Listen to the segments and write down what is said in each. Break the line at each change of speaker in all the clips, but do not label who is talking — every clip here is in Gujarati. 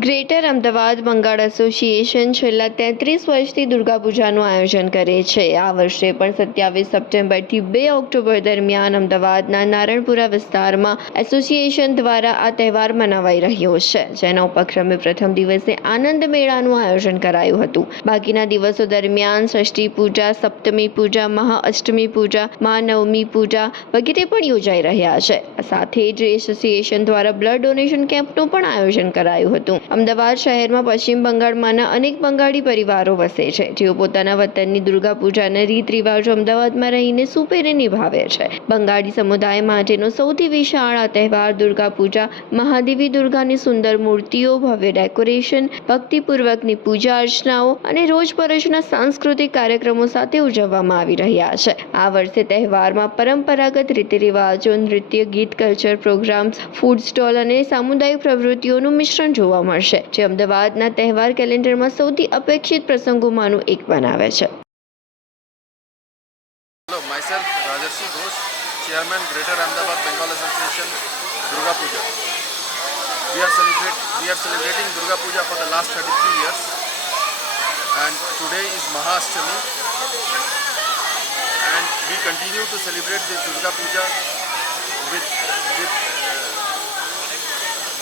ગ્રેટર અમદાવાદ બંગાળ એસોસિએશન છેલ્લા તેત્રીસ વર્ષથી દુર્ગા પૂજાનું આયોજન કરે છે આ વર્ષે પણ સત્યાવીસ સપ્ટેમ્બરથી બે ઓક્ટોબર દરમિયાન અમદાવાદના નારણપુરા વિસ્તારમાં એસોસિએશન દ્વારા આ તહેવાર મનાવાઈ રહ્યો છે જેના ઉપક્રમે પ્રથમ દિવસે આનંદ મેળાનું આયોજન કરાયું હતું બાકીના દિવસો દરમિયાન ષષ્ઠી પૂજા સપ્તમી પૂજા મહાઅષ્ટમી પૂજા મહાનવમી પૂજા વગેરે પણ યોજાઈ રહ્યા છે સાથે જ એસોસિએશન દ્વારા બ્લડ ડોનેશન કેમ્પનું પણ આયોજન કરાયું હતું અમદાવાદ શહેરમાં પશ્ચિમ બંગાળમાંના અનેક બંગાળી પરિવારો વસે છે જેઓ પોતાના વતનની દુર્ગા પૂજાના રીત રિવાજો અમદાવાદમાં રહીને સુપેરે નિભાવે છે બંગાળી સમુદાય માટેનો સૌથી વિશાળ આ તહેવાર દુર્ગા પૂજા મહાદેવી દુર્ગાની સુંદર મૂર્તિઓ ભવ્ય ડેકોરેશન ભક્તિપૂર્વકની પૂજા અર્ચનાઓ અને રોજબરોજના સાંસ્કૃતિક કાર્યક્રમો સાથે ઉજવવામાં આવી રહ્યા છે આ વર્ષે તહેવારમાં પરંપરાગત રીતિ રિવાજો નૃત્ય ગીત કલ્ચર પ્રોગ્રામ્સ ફૂડ સ્ટોલ અને સામુદાયિક પ્રવૃત્તિઓનું મિશ્રણ જોવા મળશે જે અમદાવાદના તહેવાર કેલેન્ડરમાં સૌથી અપેક્ષિત પ્રસંગોમાંનું એક બનાવે છે
chairman greater Ahmedabad Bengal association Durga Puja we are celebrate we are celebrating Durga Puja for the last 33 years and today is Mahashtami and we continue to celebrate this Durga Puja with, with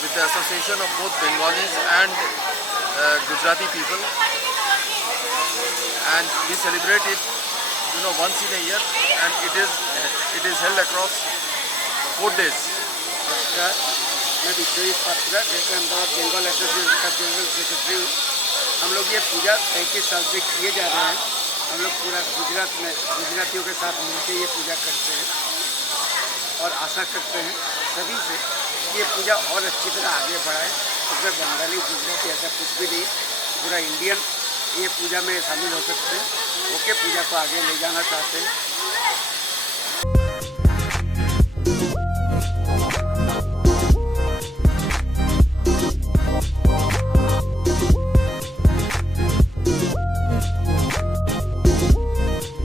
with the association of both Bengalis and uh, Gujarati people. And we celebrate it, you know, once in a year, and it is it is held across four days.
मैं विश्वजीत पात्रा जैसे अहमदाबाद बंगाल एसोसिएशन का जनरल सेक्रेटरी हूँ हम लोग ये पूजा पैंतीस साल से किए जा रहे हैं हम लोग पूरा गुजरात में गुजरातियों के साथ मिलकर ये पूजा करते हैं और आशा करते हैं सभी से ये पूजा और अच्छी तरह आगे बढ़ाए उसमें बंगाली गुजराती ऐसा कुछ भी नहीं पूरा इंडियन ये पूजा में शामिल हो सकते हैं ओके पूजा को आगे ले जाना चाहते हैं